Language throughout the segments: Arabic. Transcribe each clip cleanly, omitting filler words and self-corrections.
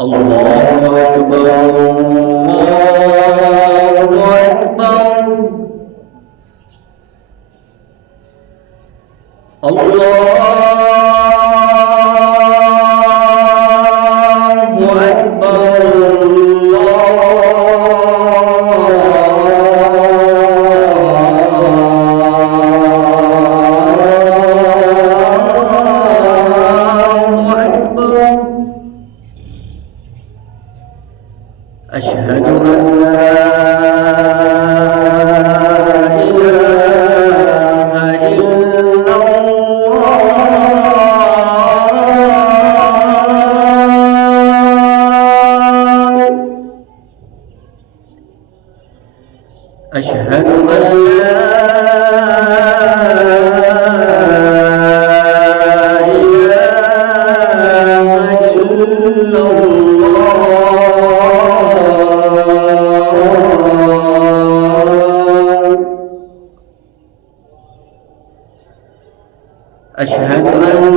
الله أكبر الله أكبر الله أكبر الله أكبر أشهد أن لا إله إلا الله أشهد أن لا إله إلا أشهد أن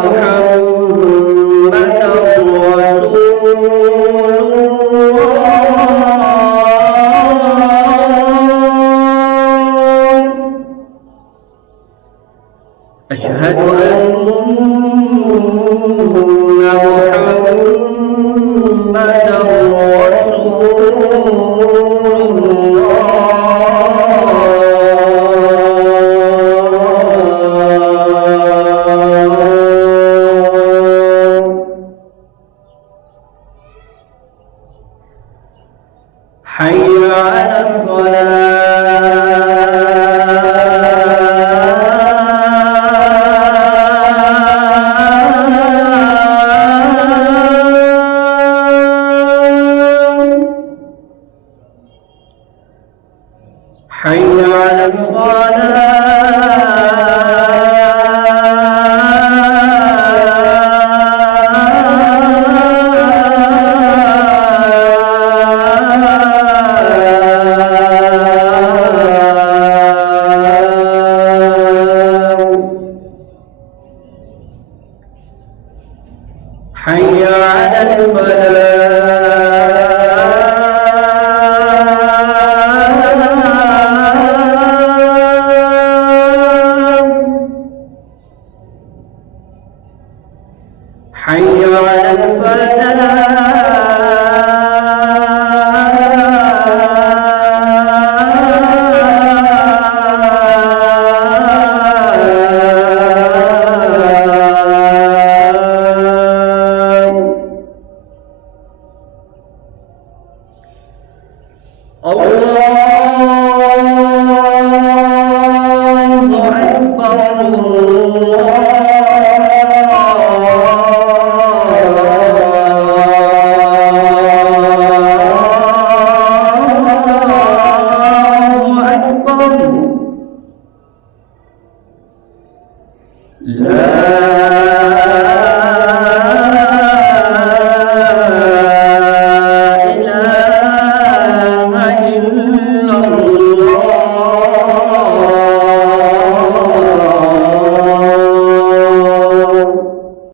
محمدًا رسول الله أشهد أن محمدًا رسول حي على الصلاة حي على حي على الفلاح حي على الله أكبر الله